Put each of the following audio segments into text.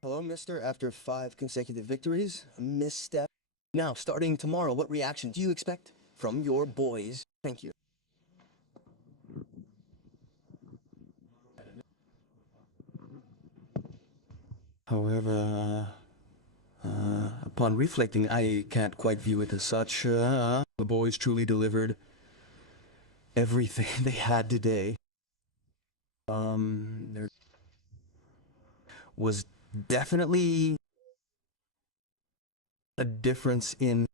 Hello, mister. After 5 consecutive victories, a misstep. Now, starting tomorrow, what reaction do you expect from your boys? Thank you. However, upon reflecting, I can't quite view it as such. The boys truly delivered everything they had today. There was definitely a difference in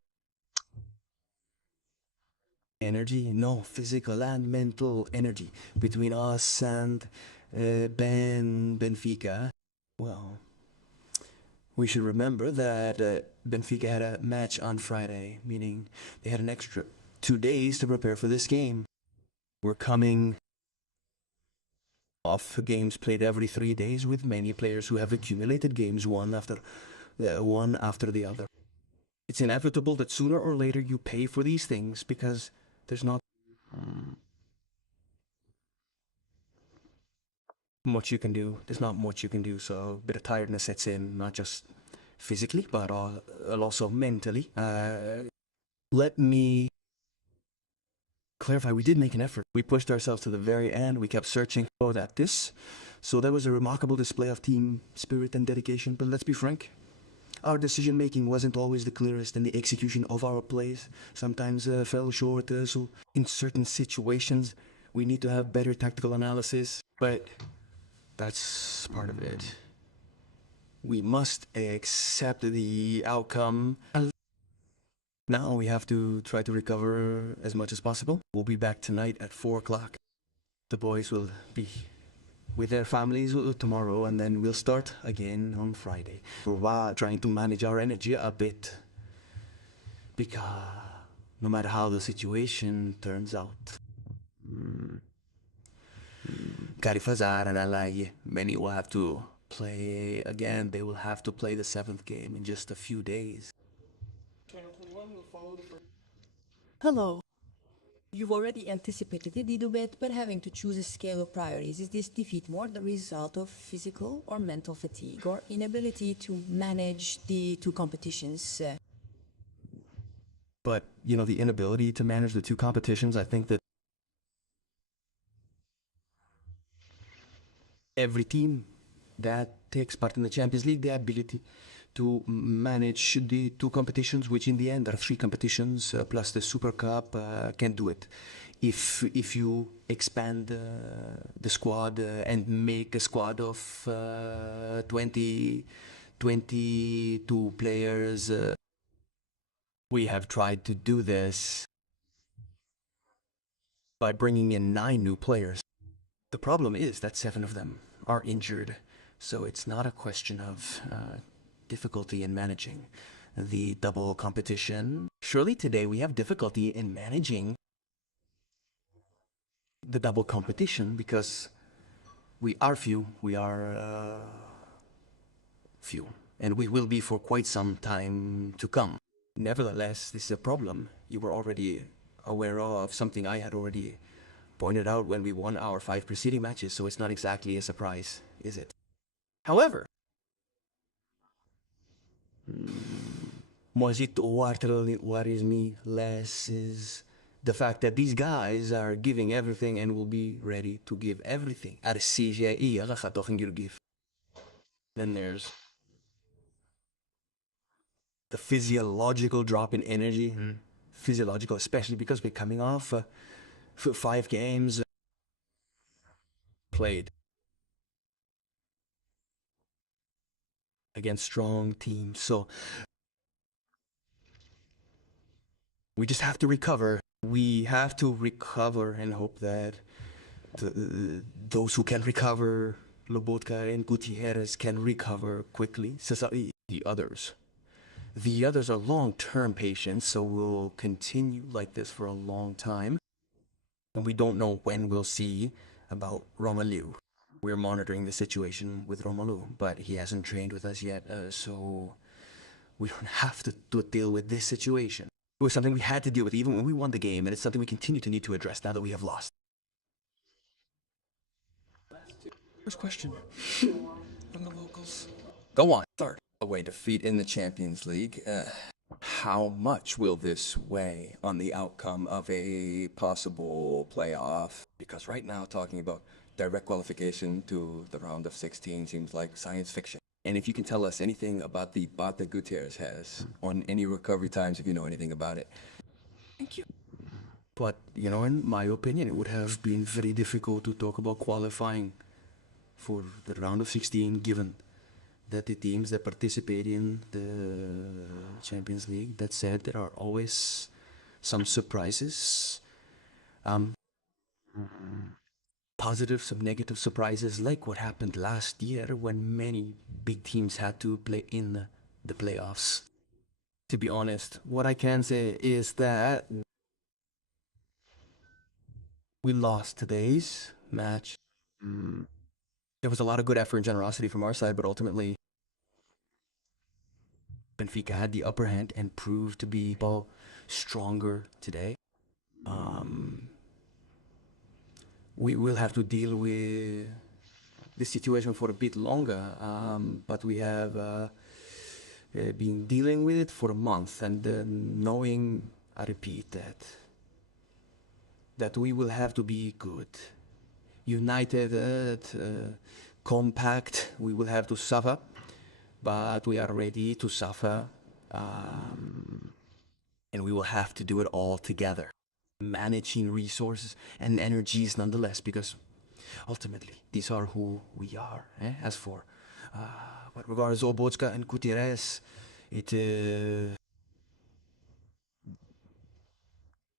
energy, no, physical and mental energy between us and Benfica. Well, we should remember that Benfica had a match on Friday, meaning they had an extra 2 days to prepare for this game. We're coming off games played every 3 days with many players who have accumulated games one after the other. It's inevitable that sooner or later you pay for these things because there's not much you can do. There's not much you can do, so a bit of tiredness sets in, not just physically, but also mentally. Let me clarify, we did make an effort. We pushed ourselves to the very end. We kept searching for this. So that was a remarkable display of team spirit and dedication. But let's be frank, our decision making wasn't always the clearest, and the execution of our plays sometimes fell short. So in certain situations, we need to have better tactical analysis. But that's part of it. We must accept the outcome. Now we have to try to recover as much as possible. We'll be back tonight at 4 o'clock. The boys will be with their families tomorrow, and then we'll start again on Friday. We're trying to manage our energy a bit, because no matter how the situation turns out, Carifazar and alle, many will have to play again. They will have to play the 7th game in just a few days. Hello. You've already anticipated the debate, but having to choose a scale of priorities, is this defeat more the result of physical or mental fatigue, or inability to manage the two competitions? But, you know, the inability to manage the two competitions, I think that every team that takes part in the Champions League, the ability to manage the two competitions, which in the end are 3 competitions plus the Super Cup, can do it. If you expand the squad and make a squad of 22 players, we have tried to do this by bringing in 9 new players. The problem is that 7 of them are injured, so it's not a question of difficulty in managing the double competition. Surely today we have difficulty in managing the double competition because we are few, and we will be for quite some time to come. Nevertheless, this is a problem you were already aware of, something I had already pointed out when we won our 5 preceding matches, so it's not exactly a surprise, is it? However, what worries me less is the fact that these guys are giving everything and will be ready to give everything. Then there's the physiological drop in energy. Physiological, especially because we're coming off 5 games played against strong teams. So we just have to recover. We have to recover and hope that those who can recover, Lobotka and Gutierrez, can recover quickly. The others are long-term patients, so we'll continue like this for a long time. And we don't know when we'll see about Romelu. We're monitoring the situation with Romelu, but he hasn't trained with us yet, so we don't have to deal with this situation. It was something we had to deal with even when we won the game, and it's something we continue to need to address now that we have lost. First question from the locals. Go on, start. Away defeat in the Champions League. How much will this weigh on the outcome of a possible playoff? Because right now, talking about direct qualification to the round of 16 seems like science fiction. And if you can tell us anything about the bot that Gutierrez has on any recovery times, if you know anything about it. Thank you. But, you know, in my opinion, it would have been very difficult to talk about qualifying for the round of 16, given that the teams that participate in the Champions League, that said, there are always some surprises. Positive, some negative surprises, like what happened last year when many big teams had to play in the playoffs. To be honest, what I can say is that we lost today's match. There was a lot of good effort and generosity from our side, but ultimately Benfica had the upper hand and proved to be stronger today. We will have to deal with this situation for a bit longer, but we have been dealing with it for a month, and knowing, I repeat, that we will have to be good, united, compact. We will have to suffer, but we are ready to suffer, and we will have to do it all together, managing resources and energies nonetheless, because ultimately these are who we are. As for what regards Obotska and Gutierrez, it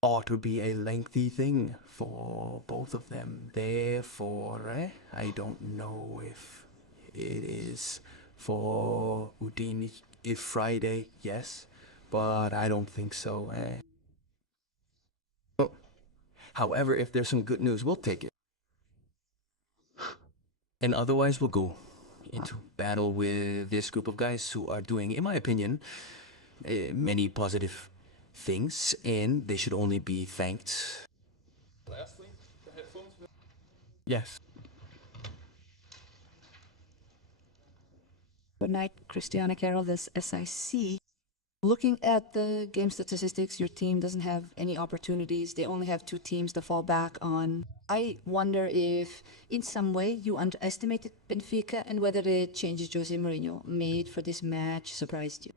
ought to be a lengthy thing for both of them. Therefore, I don't know if it is for Udine. If Friday, yes, but I don't think so. However, if there's some good news, we'll take it. And otherwise, we'll go into battle with this group of guys who are doing, in my opinion, many positive things, and they should only be thanked. Lastly, the headphones. Yes. Good night, Christiana Carroll. This SIC. Looking at the game statistics, your team doesn't have any opportunities. They only have two teams to fall back on. I wonder if, in some way, you underestimated Benfica and whether the changes Jose Mourinho made for this match surprised you.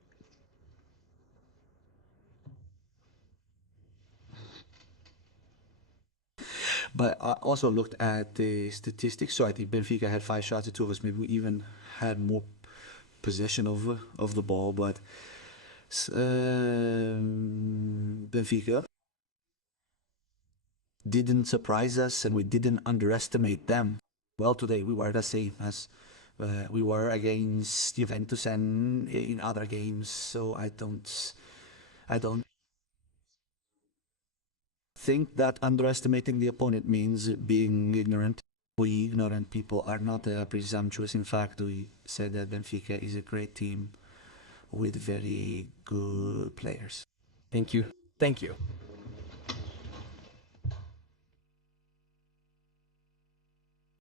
But I also looked at the statistics. So I think Benfica had 5 shots, the two of us maybe even had more possession of the ball. But Benfica didn't surprise us, and we didn't underestimate them. Well, today we were the same as we were against Juventus and in other games. So I don't think that underestimating the opponent means being ignorant. We ignorant people are not presumptuous. In fact, we said that Benfica is a great team with very good players. Thank you. Thank you.